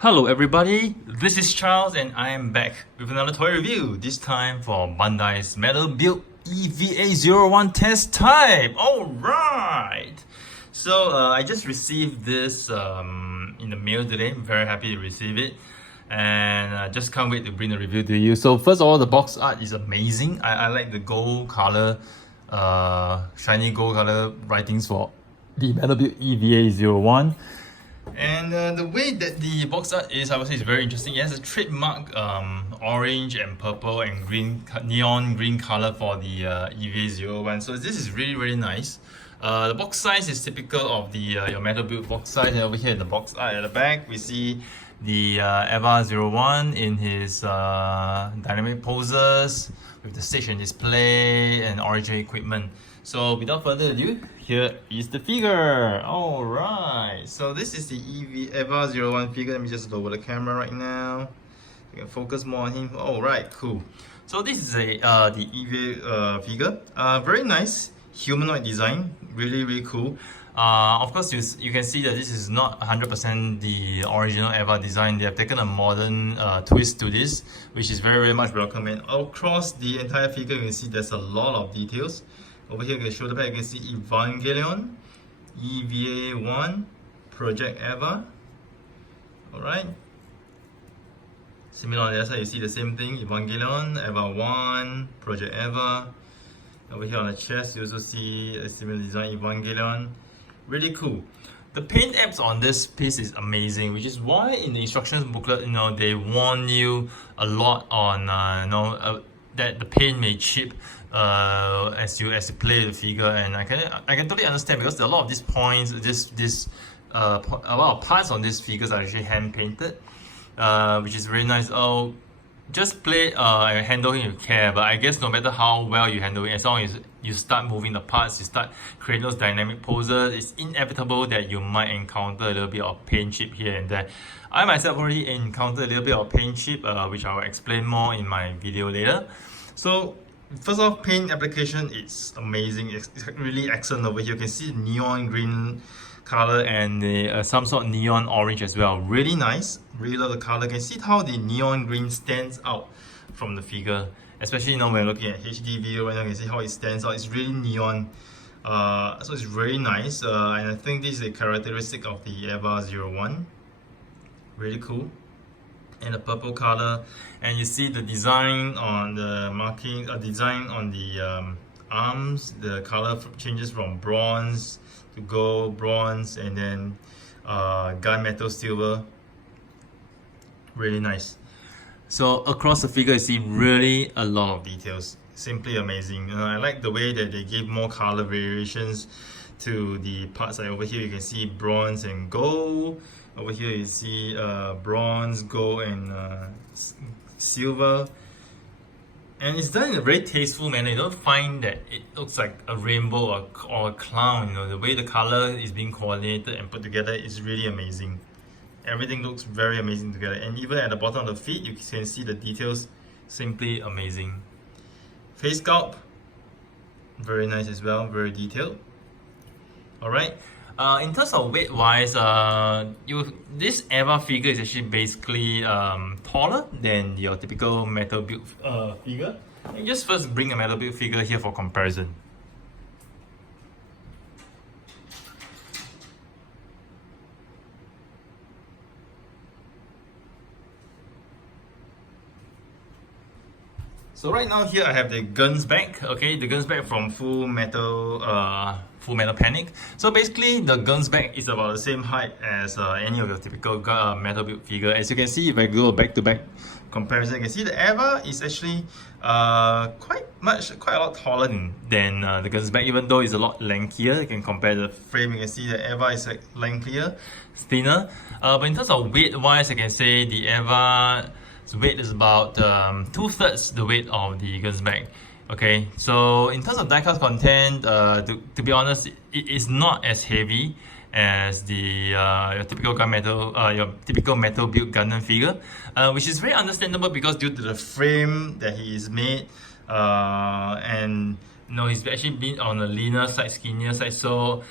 Hello everybody, this is Charles and I am back with another toy review, this time for Bandai's Metal Build EVA-01 test type. Alright! So I just received this in the mail today, I'm very happy to receive it. And I just can't wait to bring the review to you. So first of all, the box art is amazing. I like the gold color, shiny gold color writings for the Metal Build EVA-01. And the way that the box art is, I would say, is very interesting. It has a trademark orange and purple and green, neon green color for the EVA-01. So this is really nice. The box size is typical of the your Metal Build box size. And over here in the box art at the back, we see the EVA-01 in his dynamic poses with the stage and display and origin equipment. So without further ado, here is the figure. Alright, so this is the EVA-01 figure. Let me just lower the camera right now. You can focus more on him. Alright, cool. So this is the EVA figure. Very nice humanoid design. Really cool. Of course, you can see that this is not 100% the original EVA design. They have taken a modern twist to this, which is very much welcome. And across the entire figure, you can see there's a lot of details. Over here, you can show the back, you can see Evangelion, EVA-01, Project EVA. Alright. Similar on the other side, you see the same thing, Evangelion, EVA-01, Project EVA. Over here on the chest, you also see a similar design, Evangelion. Really cool. The paint apps on this piece is amazing, which is why in the instructions booklet, they warn you a lot on, that the paint may chip as you play the figure, and I can totally understand, because a lot of these points, a lot of parts on these figures are actually hand painted, which is really nice. Oh, just play and handle it if you care, but I guess no matter how well you handle it, as long as you start moving the parts, you start creating those dynamic poses, it's inevitable that you might encounter a little bit of paint chip here and there. I myself already encountered a little bit of paint chip, which I will explain more in my video later. So first off, paint application, it's amazing. It's really excellent over here. You can see the neon green color and some sort of neon orange as well. Really nice. Really love the color. You can see how the neon green stands out from the figure. Especially when you're looking at HD video, right now you can see how it stands out. It's really neon. So it's very nice. And I think this is a characteristic of the EVA-01. Really cool. And the purple color, and you see the design on the marking, design on the arms. The color changes from bronze to gold, bronze, and then gunmetal silver. Really nice. So across the figure, you see really a lot of details. Simply amazing. I like the way that they give more color variations to the parts. Like over here, you can see bronze and gold. Over here you see bronze, gold, and silver. And it's done in a very tasteful manner. You don't find that it looks like a rainbow or a clown. The way the color is being coordinated and put together is really amazing. Everything looks very amazing together. And even at the bottom of the feet, you can see the details. Simply amazing. Face sculpt, very nice as well, very detailed. Alright. In terms of weight wise, this EVA figure is actually basically taller than your typical Metal Build figure. And just first bring a Metal Build figure here for comparison. So right now here I have the guns back, okay, the guns back from Full Metal Panic. So basically the guns back is about the same height as any of your typical Metal Build figure. As you can see, if I go back to back comparison, you can see the EVA is actually quite a lot taller than the guns back, even though it's a lot lankier. You can compare the frame, you can see the EVA is like lankier, thinner. But in terms of weight wise, I can say the EVA weight is about 2/3 the weight of the guns bag. Okay, so in terms of die-cast content, to be honest, it is not as heavy as the your typical Metal Build Gundam figure, which is very understandable because due to the frame that he is made, and he's actually been on the leaner side, skinnier side, so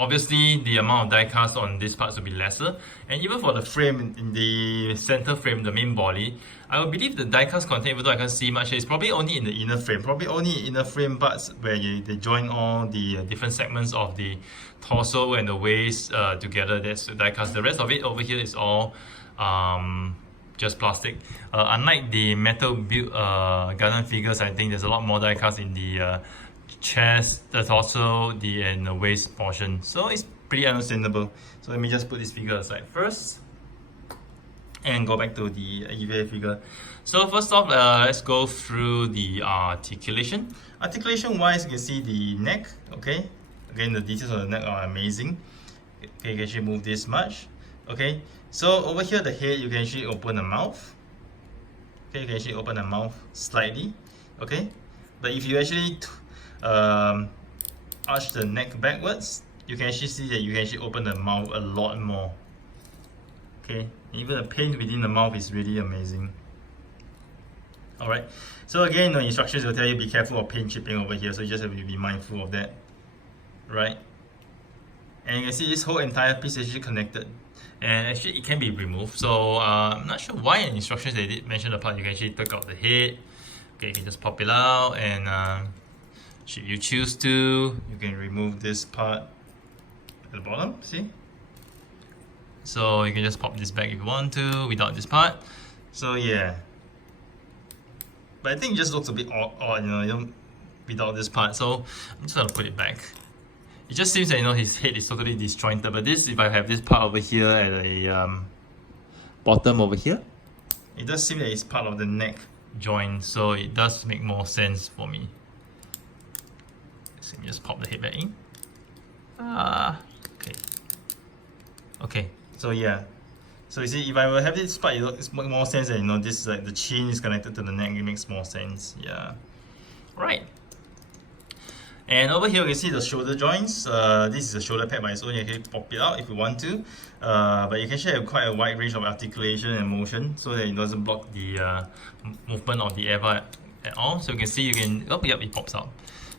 obviously the amount of die cast on this parts will be lesser, and even for the frame in the center frame, the main body, I would believe the die cast content, even though I can't see much, is probably only in the inner frame, probably only inner frame parts where they join all the different segments of the torso and the waist together. That's the die cast. The rest of it over here is all just plastic. Unlike the metal build Gundam figures, I think there's a lot more die cast in the chest, the torso, and the waist portion. So it's pretty understandable. So let me just put this figure aside first and go back to the EVA figure. So first off, let's go through the articulation. Articulation wise, you can see the neck, okay? Again, the details of the neck are amazing. Okay, you can actually move this much. Okay, so over here, the head, you can actually open the mouth. Okay, you can actually open the mouth slightly. Okay, but if you actually arch the neck backwards, you can actually see that you can actually open the mouth a lot more. Okay, even the paint within the mouth is really amazing. Alright, so again, the instructions will tell you be careful of paint chipping over here, so you just have to be mindful of that. Right, and you can see this whole entire piece is actually connected, and actually it can be removed. So I'm not sure why in instructions they did mention the part you can actually take out the head. Okay, you can just pop it out, and should you choose to, you can remove this part at the bottom, see? So you can just pop this back if you want to without this part. So yeah, but I think it just looks a bit odd, you know, without this part. So I'm just gonna put it back. It just seems that, you know, his head is totally disjointed. But this, if I have this part over here at a bottom over here, it does seem that it's part of the neck joint. So it does make more sense for me. So just pop the head back in. Okay. Okay. So yeah. So you see, if I will have this part, it makes more sense that, you know, this is like the chin is connected to the neck. It makes more sense. Yeah. Right. And over here you can see the shoulder joints. This is a shoulder pad by its own. You can pop it out if you want to. But you can actually have quite a wide range of articulation and motion so that it doesn't block the movement of the EVA at all. So you can see, you can, oh yep, it pops out.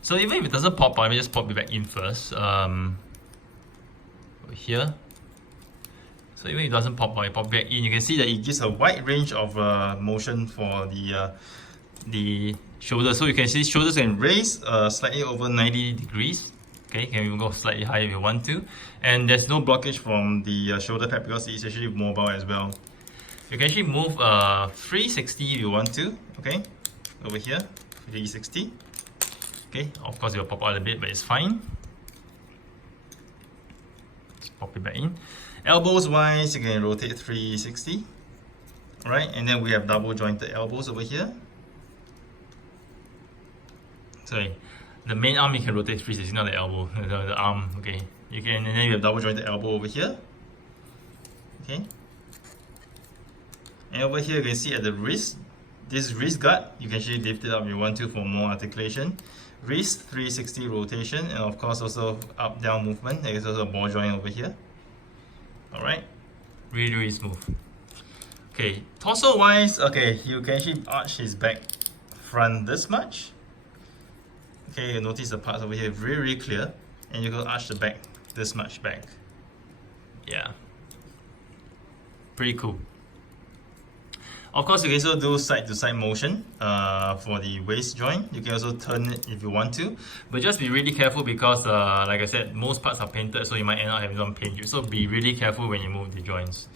So even if it doesn't pop out, let me just pop it back in first. Over here. So even if it doesn't pop out, it pops back in. You can see that it gives a wide range of motion for the shoulder. So you can see shoulders can raise slightly over 90 degrees. Okay, can even go slightly higher if you want to. And there's no blockage from the shoulder pad because it's actually mobile as well. You can actually move 360 if you want to. Okay, over here, 360. Okay, of course it will pop out a bit, but it's fine. Just pop it back in. Elbows wise, you can rotate 360. Alright, and then we have double jointed elbows over here. Sorry, the main arm you can rotate 360, not the elbow, the arm. Okay, you can, and then you have double jointed elbow over here. Okay, and over here you can see at the wrist, this wrist guard, you can actually lift it up if you want to for more articulation. Wrist 360 rotation, and of course also up down movement. There is also a ball joint over here. Alright, really, really smooth. Okay, torso wise, okay, you can actually arch his back front this much. Okay, you notice the parts over here really, really clear, and you can arch the back this much back. Yeah, pretty cool. Of course, you can also do side to side motion for the waist joint. You can also turn it if you want to, but just be really careful because, like I said, most parts are painted, so you might end up having some paint. So be really careful when you move the joints.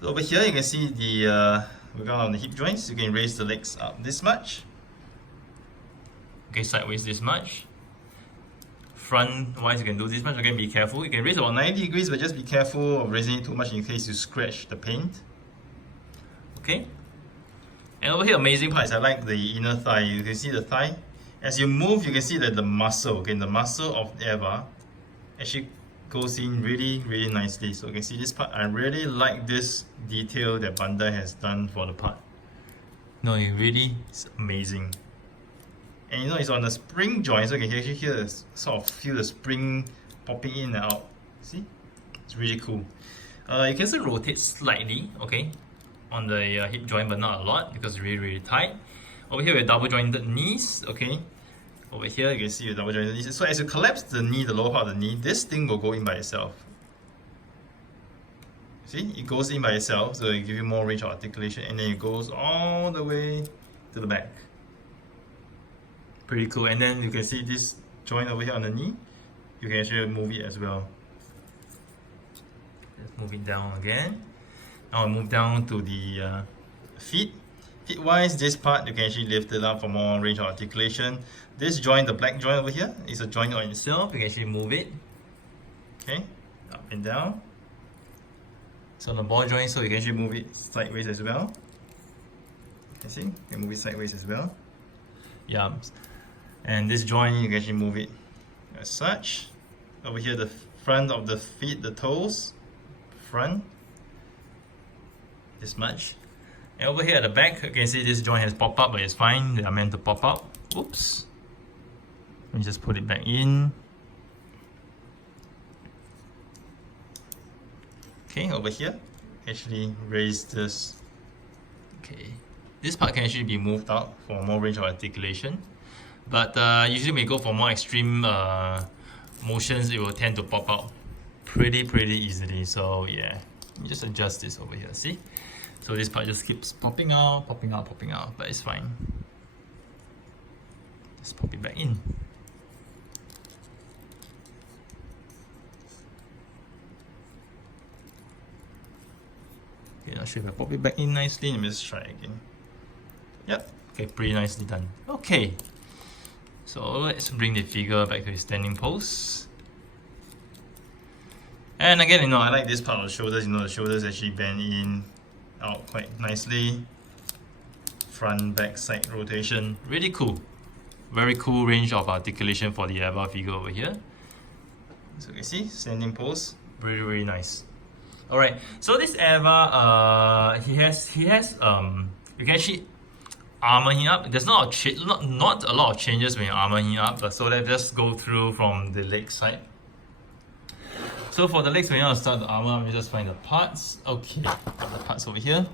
So over here, you can see the work on the hip joints. You can raise the legs up this much. Okay, sideways this much. Front wise, you can do this much. Again, be careful. You can raise about 90 degrees, but just be careful of raising it too much in case you scratch the paint. Okay, and over here, amazing part is I like the inner thigh. You can see the thigh. As you move, you can see that the muscle, okay, the muscle of EVA actually goes in really, really nicely. So you can see this part. I really like this detail that Bandai has done for the part. No, it really is amazing. And you know, it's on the spring joint, so you can actually hear sort of feel the spring popping in and out. See, it's really cool. You can also rotate slightly, okay, on the hip joint, but not a lot because it's really, really tight. Over here we have double jointed knees, okay. Over here, you can see the double jointed. So as you collapse the knee, the lower part of the knee, this thing will go in by itself. See, it goes in by itself, so it gives you more range of articulation, and then it goes all the way to the back. Pretty cool. And then you can see this joint over here on the knee. You can actually move it as well. Let's move it down again. Now I'll move down to the feet. Feet wise, this part you can actually lift it up for more range of articulation. This joint, the black joint over here, is a joint on itself. You can actually move it. Okay, up and down. So on the ball joint, so you can actually move it sideways as well. You see, you can move it sideways as well. Yeah, and this joint you can actually move it as such. Over here, the front of the feet, the toes, front, this much. And over here at the back, you can see this joint has popped up, but it's fine. They are meant to pop up. Oops. Let me just put it back in. Okay, over here, actually raise this. Okay, this part can actually be moved out for more range of articulation. But usually when you go for more extreme motions, it will tend to pop out pretty easily. So yeah, let me just adjust this over here. See? So this part just keeps popping out, but it's fine. Just pop it back in. Okay, not sure if I pop it back in nicely. Let me just try again. Yep, okay, pretty nicely done. Okay, so let's bring the figure back to its standing pose. And again, you know, I like this part of the shoulders. You know, the shoulders actually bend in, out quite nicely. Front, back, side rotation. Really cool. Very cool range of articulation for the EVA figure over here. So you can see, standing pose. Very nice. Alright, so this EVA, he has you can actually armor him up. There's not a lot of changes when you armor him up, but so let's just go through from the leg side. So for the legs, when you want to start the armor, let me just find the parts. Okay, got the parts over here.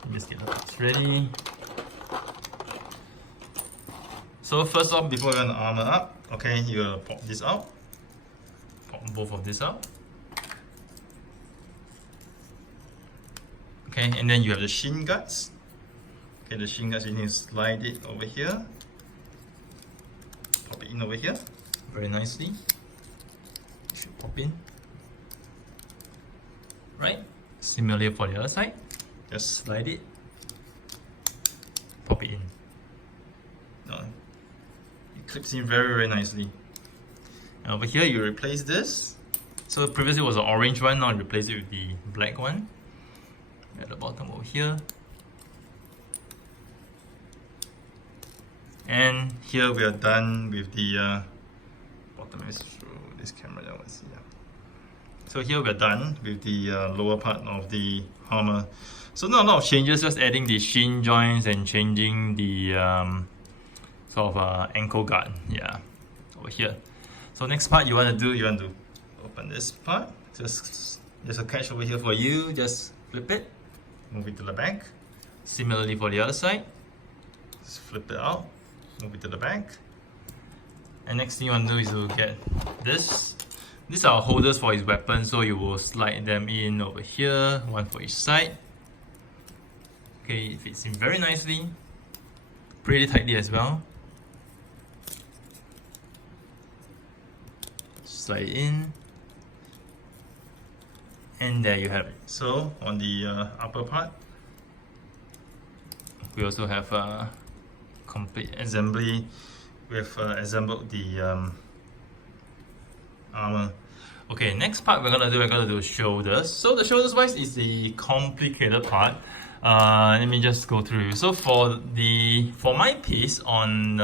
Let me just get the parts ready. So first off, before you want to armor up, okay, you're gonna pop this out. Pop both of this out. Okay, and then you have the shin guards. Okay, the shin guards, you need to slide it over here. Pop it in over here, very nicely. It should pop in. Right? Similarly for the other side, just slide it, pop it in. No, it clips in very nicely. And over here, you replace this. So previously it was an orange one, now you replace it with the black one. At the bottom over here. And here we are done with the bottom. Let's show this camera down. Let's see. Yeah. So here we are done with the lower part of the armor. So not a lot of changes, just adding the shin joints and changing the sort of ankle guard. Yeah, over here. So next part you want to open this part. Just there's a catch over here for you. Just flip it. Move it to the back. Similarly for the other side. Just flip it out. Move it to the back. And next thing you want to do is to get this. These are holders for his weapons, so you will slide them in over here, one for each side. Okay, it fits in very nicely. Pretty tightly as well. Slide it in. And there you have it. So on the upper part, we also have a complete assembly. We have assembled the armor. Okay, next part we're gonna do shoulders. So the shoulders wise is the complicated part. Let me just go through. So for my piece on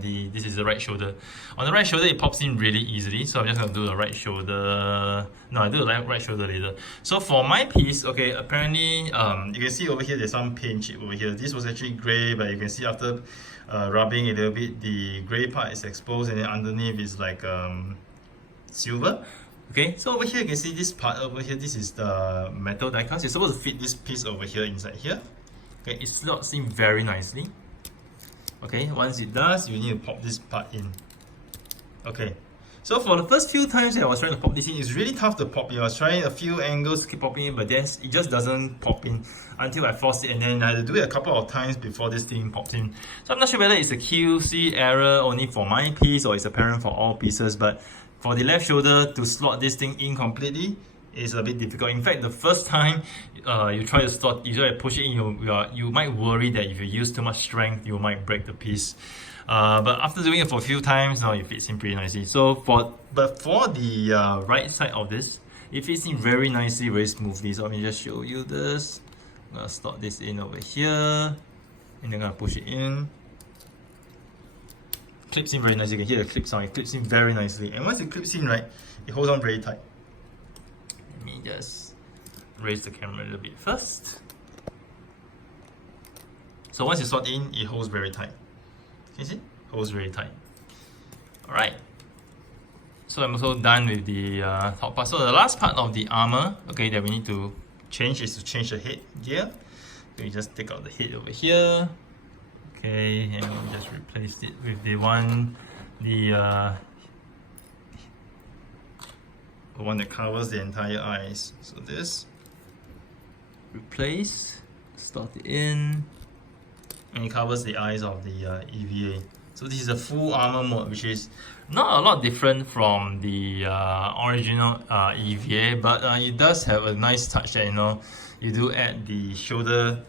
this is the right shoulder. On the right shoulder it pops in really easily. So I'm just gonna do the right shoulder. No, I do the right shoulder later. So for my piece, okay, apparently you can see over here there's some paint chip over here. This was actually grey, but you can see after rubbing a little bit, the grey part is exposed, and then underneath is like silver. Okay, so over here you can see this part over here. This is the metal die cast. You're supposed to fit this piece over here inside here. Okay, it slots in very nicely. Okay, once it does, you need to pop this part in. Okay, so for the first few times that I was trying to pop this in, it's really tough to pop in. I was trying a few angles to keep popping in, but then it just doesn't pop in until I force it, and then I had to do it a couple of times before this thing pops in. So I'm not sure whether it's a QC error only for my piece or it's apparent for all pieces, but for the left shoulder to slot this thing in completely is a bit difficult. In fact, the first time you try to push it in, you might worry that if you use too much strength, you might break the piece. But after doing it for a few times, now it fits in pretty nicely. So for the right side of this, it fits in very nicely, very smoothly. So let me just show you this. I'm gonna slot this in over here, and then I'm gonna push it in. Clips in very nicely. You can hear the clip sound. It clips in very nicely, and once it clips in, right, it holds on very tight. Let me just raise the camera a little bit first. So once you slot in, it holds very tight. Can you see? Holds very tight. Alright. So I'm also done with the top part. So the last part of the armor, okay, that we need to change is to change the head gear. So you just take out the head over here. Okay, and we'll just replace it with the one that covers the entire eyes. So this, replace, slot it in, and it covers the eyes of the EVA. So this is a full armor mode, which is not a lot different from the original EVA, but it does have a nice touch that, you know, you do add the shoulder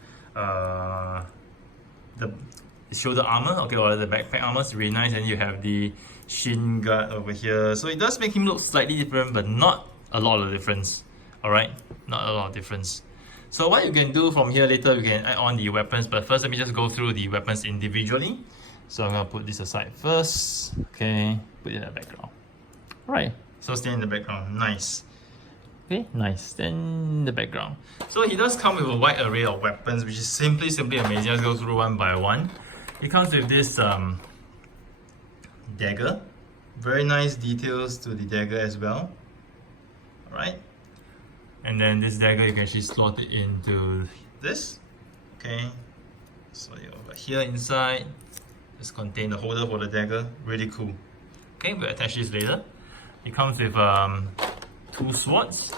shoulder armor, okay, or the backpack armor is really nice, and you have the shin guard over here. So it does make him look slightly different, but not a lot of difference. Alright, not a lot of difference. So what you can do from here later, you can add on the weapons, but first let me just go through the weapons individually. So I'm gonna put this aside first. Okay, put it in the background. Alright, so stay in the background. Nice. Okay, nice. Then the background. So he does come with a wide array of weapons, which is simply amazing. Let's go through one by one. It comes with this dagger. Very nice details to the dagger as well. Alright. And then this dagger, you can actually slot it into this. Okay. So over here inside, just contain the holder for the dagger. Really cool. Okay, we'll attach this later. It comes with two swords.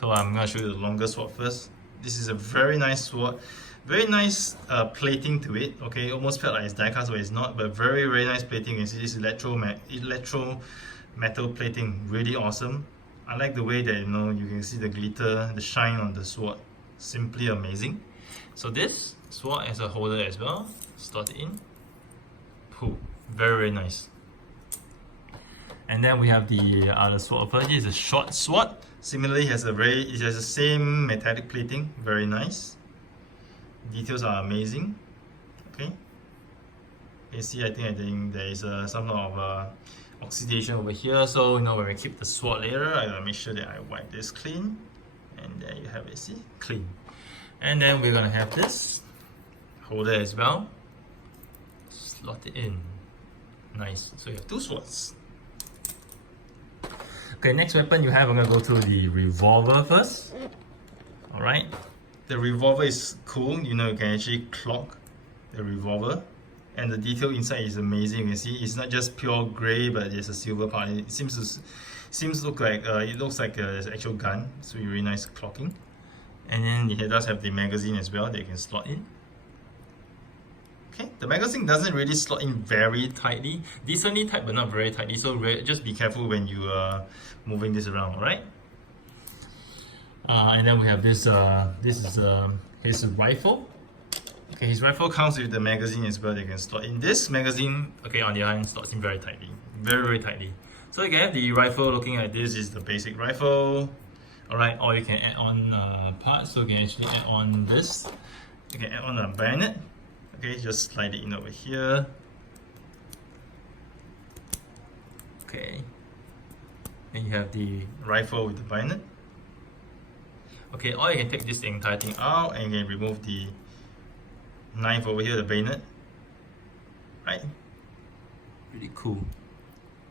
So I'm gonna show you the longer sword first. This is a very nice sword. Very nice plating to it. Okay, almost felt like it's die-cast, but it's not. But very nice plating. You can see this electro metal plating. Really awesome. I like the way that, you know, you can see the glitter, the shine on the sword. Simply amazing. So this sword has a holder as well. Slot it in. Cool. Very nice. And then we have the other sword. First, this is a short sword. Similarly, it has the same metallic plating. Very nice. Details are amazing. Okay. You can see, I think there is some sort of oxidation over here. So, you know, when we keep the sword later, I gotta make sure that I wipe this clean. And there you have it. See, clean. And then we're gonna have this holder as well. Slot it in. Nice. So you have two swords. Okay, next weapon you have, I'm gonna go to the revolver first. Alright. The revolver is cool, you know, you can actually clock the revolver. And the detail inside is amazing. You can see it's not just pure grey, but there's a silver part. It seems to look like it looks like an actual gun. So really nice clocking. And then it does have the magazine as well that you can slot in. Okay, the magazine doesn't really slot in very tightly. Decently tight, but not very tightly. So just be careful when you are moving this around. Alright. And then we have this. This is his rifle. Okay, his rifle comes with the magazine as well. They can slot in this magazine. Okay, on the other hand, slots in very tightly, very tightly. So you can have the rifle. Looking at this is the basic rifle. Alright, or you can add on parts. So you can actually add on this. You can add on a bayonet. Okay, just slide it in over here. Okay, and you have the rifle with the bayonet. Okay, or you can take this entire thing out and you can remove the knife over here, the bayonet. Right? Really cool.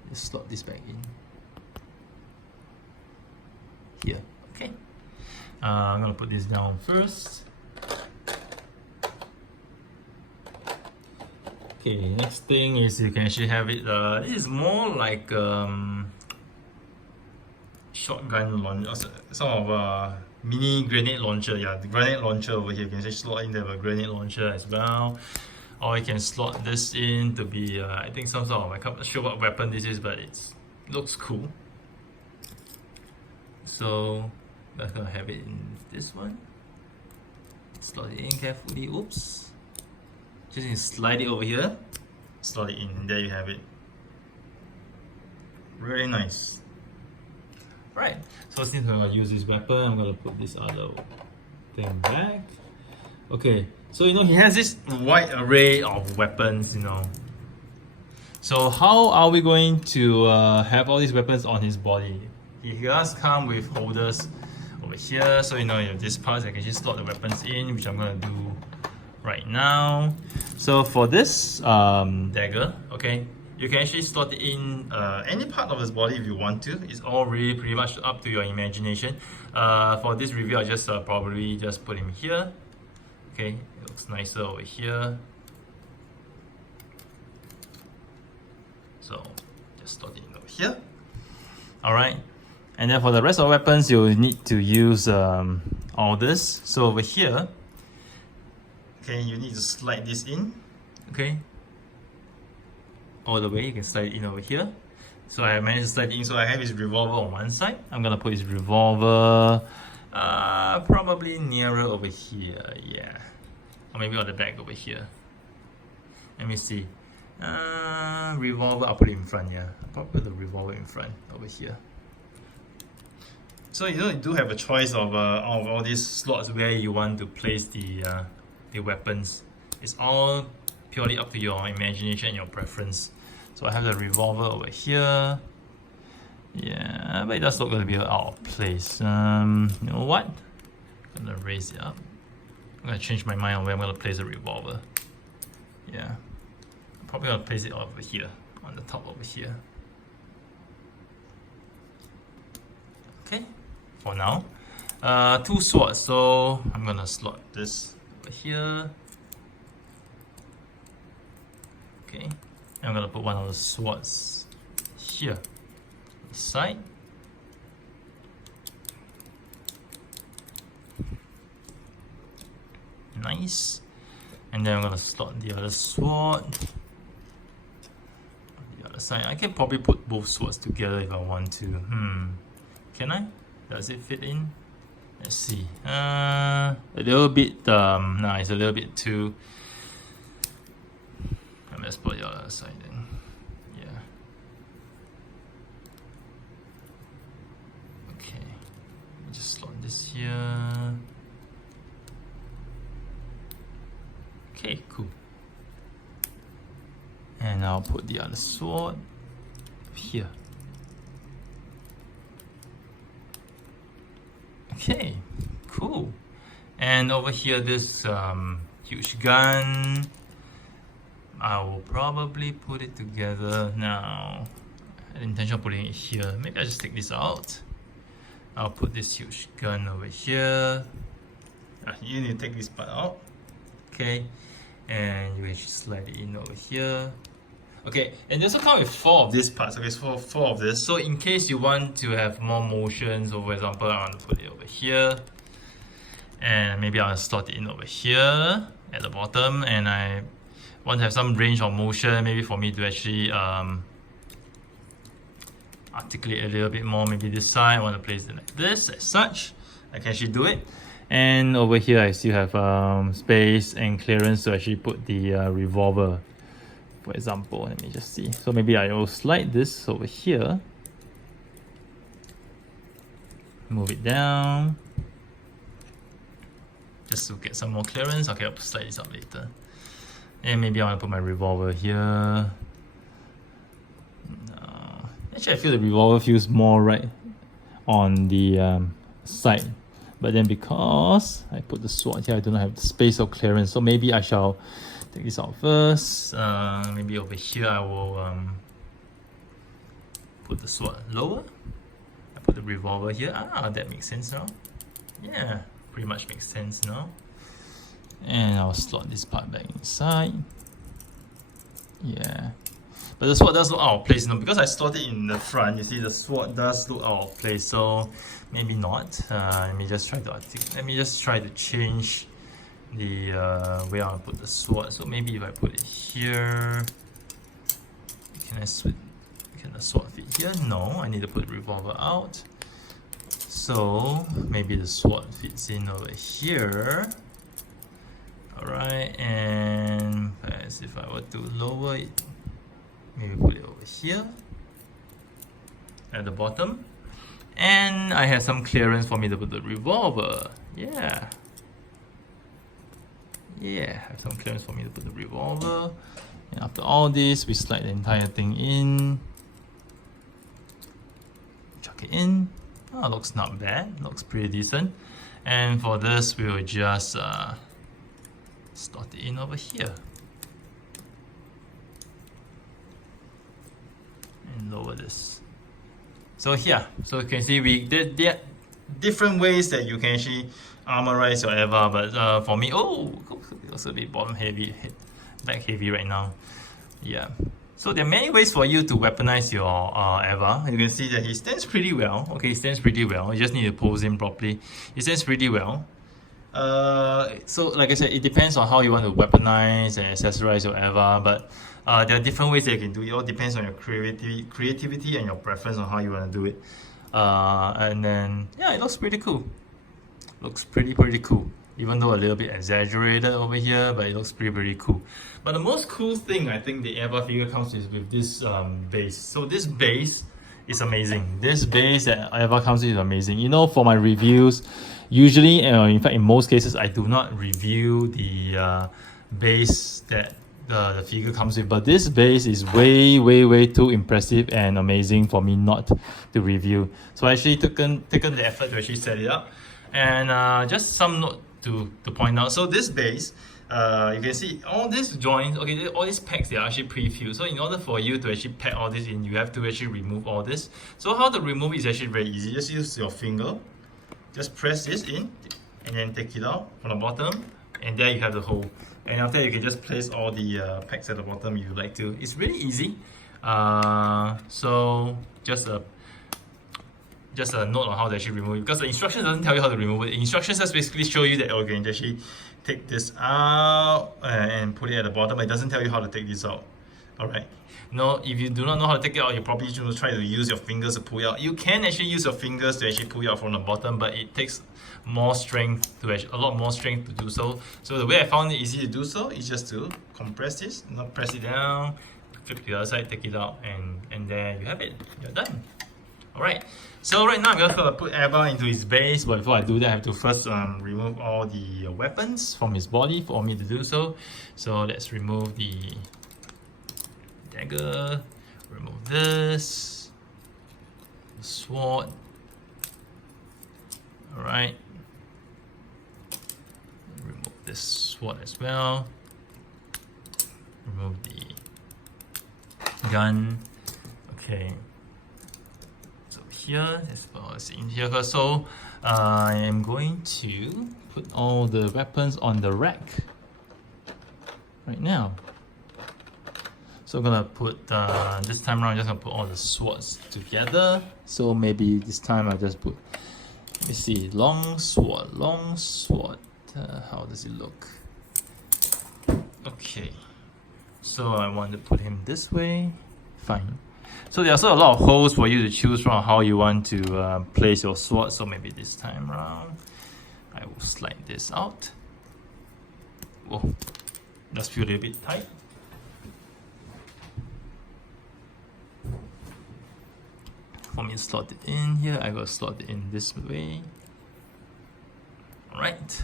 Just slot this back in here. Okay. I'm gonna put this down first. Okay, next thing is you can actually have it, this is more like shotgun launcher, sort of mini grenade launcher. Yeah, the grenade launcher over here, you can actually slot in there a grenade launcher as well. Or you can slot this in to be, I think some sort of, I'm not sure what weapon this is, but it looks cool. So I'm gonna have it in this one. Slot it in carefully, oops. Just need to slide it over here, slot it in, there you have it. Really nice. Right, so since I'm gonna use this weapon, I'm gonna put this other thing back. Okay, so he has this wide array of weapons, So how are we going to have all these weapons on his body? He does come with holders over here, so you have this part I can just slot the weapons in, which I'm gonna do right now. So for this dagger, okay, you can actually slot it in any part of his body if you want to. It's all really pretty much up to your imagination. For this review, I just probably just put him here. Okay, it looks nicer over here. So just slot it in over here. Alright, and then for the rest of the weapons, you need to use all this. So over here, okay, you need to slide this in. Okay, all the way, you can slide it in over here. So I managed to slide it in, so I have his revolver on one side. I'm gonna put his revolver probably nearer over here, yeah. Or maybe on the back over here. Let me see. Revolver, I'll put it in front, yeah. I'll put the revolver in front over here. So you do have a choice of all these slots where you want to place the weapons. It's all purely up to your imagination and your preference. So I have the revolver over here. Yeah, but it does look a little bit out of place. You know what? I'm gonna raise it up. I'm gonna change my mind on where I'm gonna place the revolver. Yeah, I'm probably gonna place it over here, on the top over here. Okay, for now. Two swords, so I'm gonna slot this over here. Okay, and I'm gonna put one of the swords here, this side. Nice. And then I'm gonna slot the other sword on the other side. I can probably put both swords together if I want to. Can I? Does it fit in? Let's see. A little bit. Nah, it's a little bit too. Let's put the other side then. Yeah. Okay. Just slot this here. Okay, cool. And I'll put the other sword here. Okay, cool. And over here, this huge gun. I will probably put it together now. I had the intention of putting it here. Maybe I just take this out. I'll put this huge gun over here. You need to take this part out. Okay, and you actually slide it in over here. Okay, and they also come with 4 of these parts. Okay, so 4 of this. So in case you want to have more motion, so for example, I want to put it over here, and maybe I'll slot it in over here at the bottom, and I want to have some range of motion, maybe for me to actually articulate a little bit more. Maybe this side, I want to place it like this, as such. I can actually do it. And over here, I still have space and clearance to actually put the revolver, for example. Let me just see. So maybe I will slide this over here. Move it down. Just to get some more clearance. Okay, I'll slide this up later. And maybe I want to put my revolver here. Actually, I feel the revolver feels more right on the side. But then because I put the sword here, I do not have the space or clearance. So maybe I shall take this out first. Maybe over here I will put the sword lower. I put the revolver here. That makes sense now. Yeah, pretty much makes sense now. And I'll slot this part back inside. Yeah. But the sword does look out of place, because I stored it in the front. You see, the sword does look out of place, so maybe not. Let me just try to change the where I want to put the sword. So maybe if I put it here, can the sword fit here? No, I need to put the revolver out. So maybe the sword fits in over here. Alright, and as if I were to lower it, maybe put it over here at the bottom, and I have some clearance for me to put the revolver. Yeah, I have some clearance for me to put the revolver. And after all this, we slide the entire thing in, chuck it in. Oh, looks not bad, looks pretty decent. And for this, we will just slot it in over here and lower this. So here, so you can see there are different ways that you can actually armorize your EVA, but for me, it's a bit bottom heavy, back heavy right now. Yeah. So there are many ways for you to weaponize your EVA. You can see that he stands pretty well. Okay, he stands pretty well. You just need to pose him properly. He stands pretty well. So like I said, it depends on how you want to weaponize and accessorize your EVA, but there are different ways that you can do it. It all depends on your creativity and your preference on how you want to do it. And then, yeah, it looks pretty cool. Looks pretty cool. Even though a little bit exaggerated over here, but it looks pretty cool. But the most cool thing I think the EVA figure comes with this base. So this base is amazing. This base that EVA comes with is amazing. You know, for my reviews, usually, in fact, in most cases, I do not review the base that the figure comes with. But this base is way too impressive and amazing for me not to review. So I actually taken the effort to actually set it up. And just some note to point out. So this base, you can see all these joints, okay, all these packs, they are actually pre-filled. So in order for you to actually pack all this in, you have to actually remove all this. So how to remove it is actually very easy. Just use your finger, just press this in, and then take it out from the bottom, and there you have the hole. And after that, you can just place all the packs at the bottom if you like to. It's really easy. So just a note on how to actually remove it, because the instructions doesn't tell you how to remove it. The instructions just basically show you that, okay, you can actually take this out and put it at the bottom. It doesn't tell you how to take this out. Alright. No, if you do not know how to take it out, you probably should try to use your fingers to pull it out. You can actually use your fingers to actually pull it out from the bottom, but it takes more strength a lot more strength to do so. So the way I found it easy to do so is just to compress this, press it down, flip to the other side, take it out, and there you have it. You're done. Alright, so right now I'm just going to put EVA into his base, but before I do that, I have to first remove all the weapons from his body for me to do so. So let's remove the dagger, remove this, the sword. Alright, remove this sword as well, remove the gun. Okay. Here as well as in here. So I am going to put all the weapons on the rack right now. So I'm gonna put this time around, I'm just gonna put all the swords together. So maybe this time I'll just put, let me see, long sword. How does it look? Okay, so I want to put him this way. Fine. So there are also a lot of holes for you to choose from how you want to place your sword. So maybe this time around, I will slide this out. Whoa, does feel a little bit tight. For me to slot it in here, I will slot it in this way. Alright.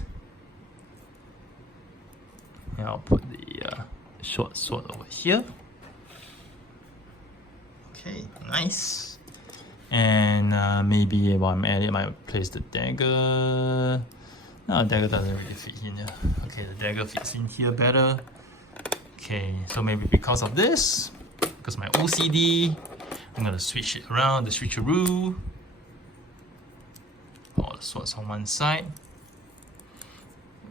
And I'll put the short sword over here. Okay, nice. And maybe while I'm at it, I might place the dagger. No, the dagger doesn't really fit in here. Okay, the dagger fits in here better. Okay, so maybe because of this, because my OCD, I'm gonna switch it around, the switcheroo. Put all the swords on one side.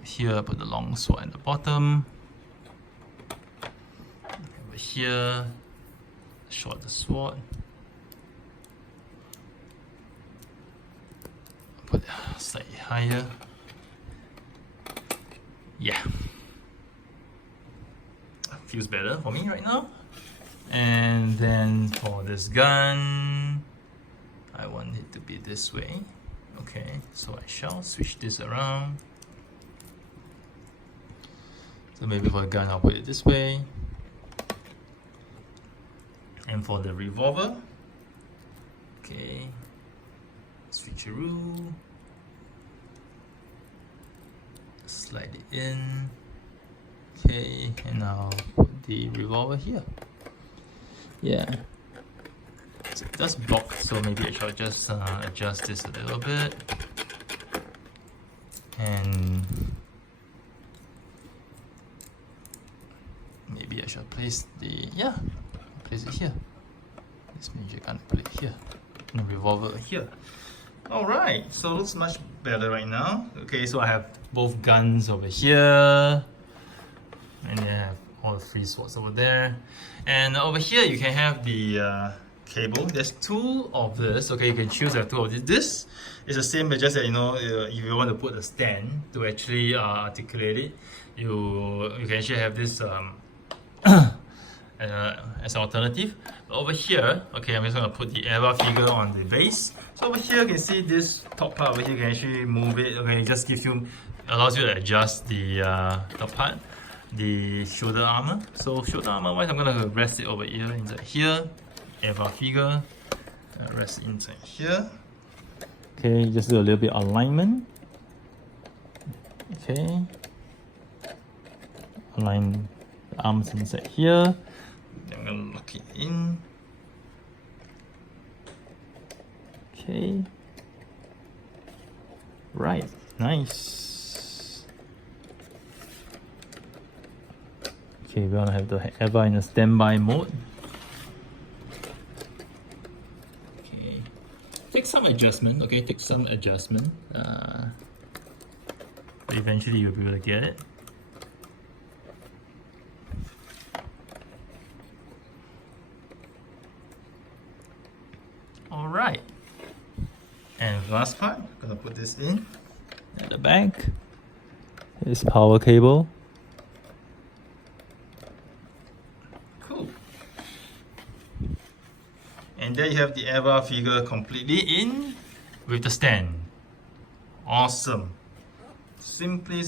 Here, put the long sword at the bottom. Over here, short the sword. Put it slightly higher. Yeah. Feels better for me right now. And then for this gun, I want it to be this way. Okay, so I shall switch this around. So maybe for the gun, I'll put it this way. And for the revolver, okay, switcheroo, slide it in. Okay, and I'll put the revolver here. Yeah, so it does block, so maybe I shall just adjust this a little bit. And maybe I shall place the, place it here. This means you can't put it here. And the revolver here. Alright, so it looks much better right now. Okay, so I have both guns over here. And then I have all the free swords over there. And over here you can have the cable. There's two of this. Okay, you can choose to have two of this. This is the same, but just that, you know, if you want to put a stand to actually articulate it, you can actually have this as an alternative. But over here, okay, I'm just going to put the EVA figure on the base. So over here you can see this top part over here, you can actually move it. Okay, it just gives you, allows you to adjust the top part, the shoulder armor. So shoulder armor wise, I'm going to rest it over here, inside here. EVA figure, rest inside here. Okay, just do a little bit of alignment. Okay, align the arms inside here. Then I'm gonna lock it in. Okay, right, nice. Okay, we're gonna have the EVA in a standby mode. Takes some adjustment, okay, takes some adjustment, but eventually you'll be able to get it. Alright, and last part, I'm gonna put this in at the back. This power cable. Cool. And there you have the EVA figure completely in with the stand. Awesome. Simply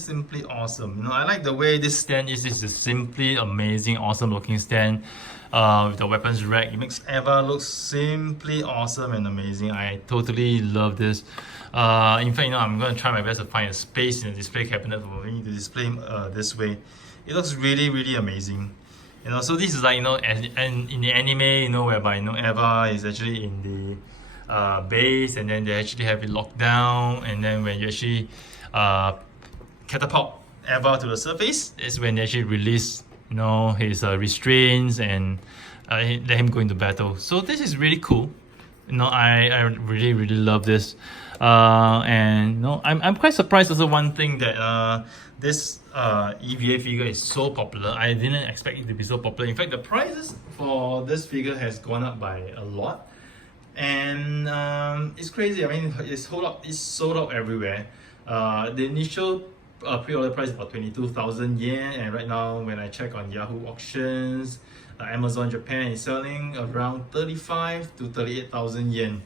awesome. You know, I like the way this stand is. This is simply amazing, awesome looking stand with the weapons rack. It makes EVA look simply awesome and amazing. I totally love this. In fact, you know, I'm going to try my best to find a space in the display cabinet for me to display this way. It looks really amazing. You know, so this is like, you know, and in the anime, you know, whereby, you know, EVA is actually in the base, and then they actually have it locked down, and then when you actually catapult EVA to the surface, is when they actually release, you know, his restraints and let him go into battle. So this is really cool. You know, I really love this. And you know, I'm quite surprised also one thing that this EVA figure is so popular. I didn't expect it to be so popular. In fact, the prices for this figure has gone up by a lot, and it's crazy. I mean, it's sold out everywhere. The initial pre-order price is about 22,000 yen, and right now when I check on Yahoo auctions, Amazon Japan is selling around 35 to 38,000 yen.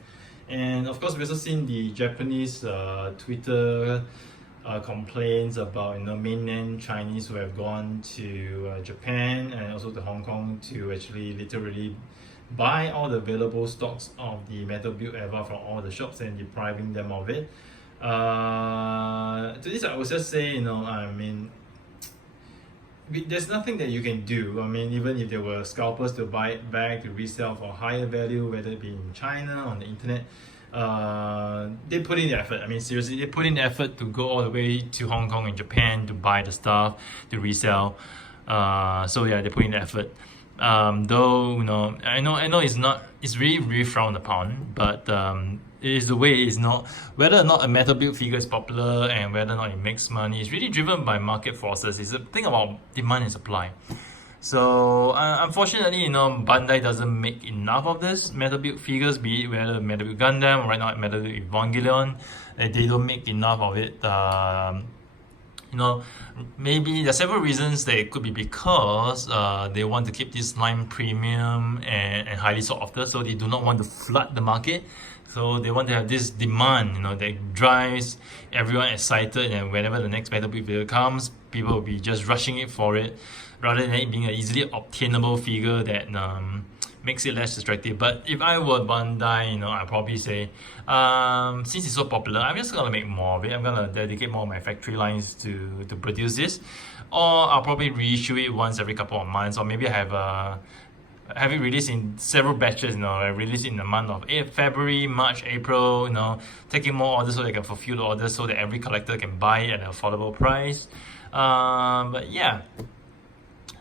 And of course, we've also seen the Japanese Twitter complaints about, you know, mainland Chinese who have gone to Japan and also to Hong Kong to actually literally buy all the available stocks of the metal build EVA from all the shops and depriving them of it. To this, I would just say, you know, I mean, there's nothing that you can do. I mean, even if there were scalpers to buy it back to resell for higher value, whether it be in China, on the internet, they put in the effort. I mean, seriously, they put in the effort to go all the way to Hong Kong and Japan to buy the stuff to resell. So yeah, they put in the effort. Though, you know, I know it's really frowned upon, but it is the way it is. Not whether or not a metal build figure is popular and whether or not it makes money. It's really driven by market forces. It's a thing about demand and supply. So unfortunately, Bandai doesn't make enough of this Metal Build figures, be it whether Metal Build Gundam or right now Metal Build Evangelion. They don't make enough of it. Maybe there are several reasons. That it could be because they want to keep this line premium and highly sought after, so they do not want to flood the market. So they want to have this demand, that drives everyone excited, and whenever the next Metal Build figure comes, people will be just rushing it for it, rather than it being an easily obtainable figure that makes it less attractive. But if I were Bandai, I'd probably say, since it's so popular, I'm just gonna make more of it. I'm gonna dedicate more of my factory lines to produce this, or I'll probably reissue it once every couple of months, or maybe I have it released in several batches. I release it in the month of February, March, April. Taking more orders so they can fulfill the orders, so that every collector can buy it at an affordable price. But yeah.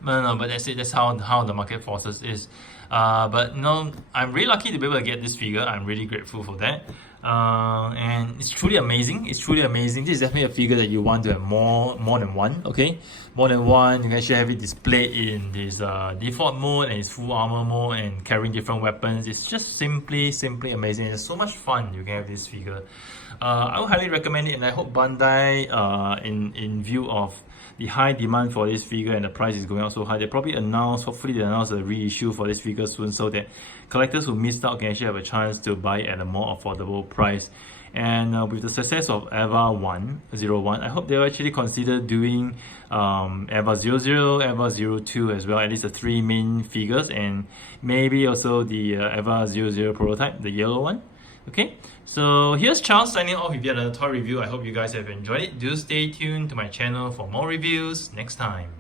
But that's it. That's how the market forces is. But I'm really lucky to be able to get this figure. I'm really grateful for that. And it's truly amazing. It's truly amazing. This is definitely a figure that you want to have more than one. Okay, more than one. You can actually have it displayed in this default mode and its full armor mode and carrying different weapons. It's just simply amazing. It's so much fun. You can have this figure. I would highly recommend it, and I hope Bandai, in view of the high demand for this figure and the price is going out so high, hopefully they announce a reissue for this figure soon, so that collectors who missed out can actually have a chance to buy it at a more affordable price. And with the success of EVA-01, I hope they'll actually consider doing EVA-00, EVA-02 as well, at least the 3 main figures, and maybe also the EVA-00 prototype, the yellow one. Okay, so here's Charles signing off with yet another toy review. I hope you guys have enjoyed it. Do stay tuned to my channel for more reviews next time.